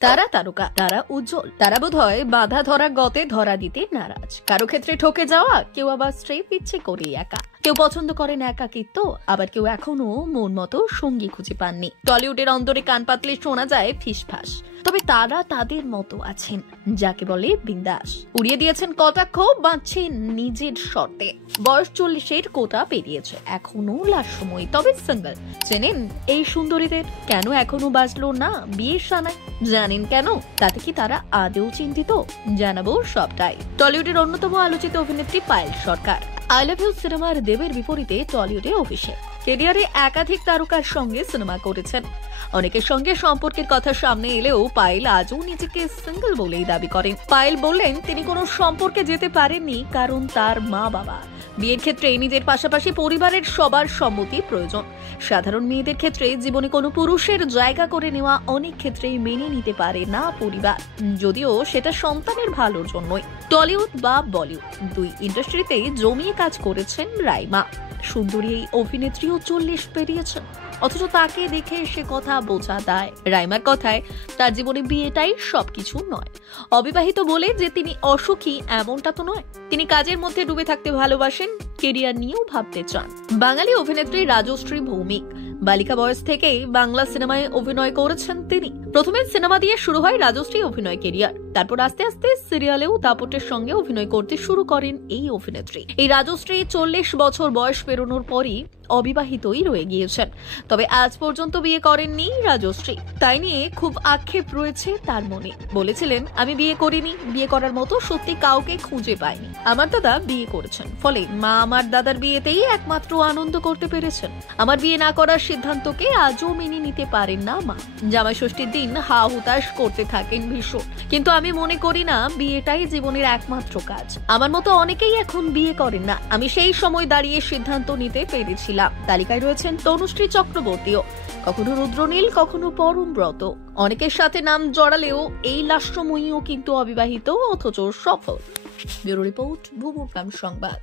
তারা তারকা, তারা উজ্জ্বল, তারা বোধহয় বাধা ধরা গতে ধরা দিতে নারাজ। কারো ক্ষেত্রে ঠকে যাওয়া, কেউ আবার স্ট্রেপ ইচ্ছে করে একা, কেউ পছন্দ করেন একাকিত্ব, আবার কেউ এখনো মন মতো সঙ্গী খুঁজে পাননি। টলিউডের অন্তরে কান পাতলে শোনা যায় ফিসফাস। তবে তারা তাদের মতো আছেন, যাকে বলে বিন্দাস। উড়িয়ে দিয়েছেন কটাক্ষ, বাঁচছেন নিজের শর্তে। বয়স 40-এর কোটা পেরিয়েছে, এখনো লাস্যময়ী, তবে সিঙ্গেল। চেনেন এই সুন্দরীদের? কেন এখনো বাজলো না বিয়ের সানায়? জানেন কেন? তাতে কি তারা আদৌ চিন্তিত? জানাবো সবটাই। টলিউডের অন্যতম আলোচিত অভিনেত্রী পায়েল সরকার আই লাভ ইউ সিনেমার দেবের বিপরীতে টলিউডে অভিষেক। ক্যারিয়ারে একাধিক তারকার সঙ্গে সিনেমা করেছেন। অনেকের সঙ্গে সম্পর্কের কথা সামনে এলেও পায়েল আজও নিজেকে সিঙ্গেল বলেই দাবি করেন। পায়েল বললেন তিনি কোনো সম্পর্কে যেতে পারেননি কারণ তার মা বাবা। বিয়ের ক্ষেত্রে নিজের পাশাপাশি পরিবারের সবার সম্মতি প্রয়োজন। সাধারণ মেয়েদের ক্ষেত্রে জীবনে কোনো পুরুষের জায়গা করে নেওয়া অনেক ক্ষেত্রেই মেনে নিতে পারে না পরিবার, যদিও সেটা সন্তানের ভালোর জন্যই। টলিউড বা বলিউড দুই ইন্ডাস্ট্রিতেই জমিয়ে কাজ করেছেন রাইমা। সুন্দরী এই অভিনেত্রীও 40 পেরিয়েছেন, অথচ তাকে দেখে সে কথা বোঝা দায়। রাইমার কথায় তার জীবনে বিয়েটাই সবকিছু নয়। অবিবাহিত বলে যে তিনি অসুখী এমনটা তো নয়। তিনি কাজের মধ্যে ডুবে থাকতে ভালোবাসেন, কেরিয়ার নিয়েও ভাবতে চান। বাঙালি অভিনেত্রী রাজশ্রী ভৌমিক বালিকা বয়স থেকেই বাংলা সিনেমায় অভিনয় করেছেন তিনি। প্রথমে সিনেমা দিয়ে শুরু হয় রাজশ্রী অভিনয় কেরিয়ার, তারপর আস্তে আস্তে সিরিয়ালেও দাপটের সঙ্গে অভিনয় করতে শুরু করেন এই অভিনেত্রী। এই রাজশ্রী 40 বছর বয়স পেরোনোর পরই অবিবাহিতই রয়ে গিয়েছেন। তবে আজ পর্যন্ত বিয়ে করেননি রাজশ্রী। তাই নিয়ে খুব আক্ষেপ রয়েছে তার মনে। বলেছিলেন, আমি বিয়ে করিনি, বিয়ে করার মতো সত্যি কাউকে খুঁজে পাইনি। আমার দাদা বিয়ে করেছেন, ফলে মা আমার দাদার বিয়েতেই একমাত্র আনন্দ করতে পেরেছেন। আমার বিয়ে না করার সিদ্ধান্তকে আজও মেনে নিতে পারেন না মা। জামাই ষষ্ঠীর দিন হা হুতাশ করতে থাকেন ভীষণ। কিন্তু আমি মনে করি না বিয়েটাই জীবনের একমাত্র কাজ। আমার মতো অনেকেই এখন বিয়ে করেন না। আমি সেই সময় দাঁড়িয়ে সিদ্ধান্ত নিতে পেরেছিলাম। তালিকায় রয়েছেন তনুশ্রী চক্রবর্তীও, কখনো রুদ্রনীল, কখনো পরমব্রত। অনেকের সাথে নাম জড়ালেও এই লাস্যময়ীও কিন্তু অবিবাহিত, অথচ সফল। ব্যুরো রিপোর্ট, ভূমগ্রাম সংবাদ।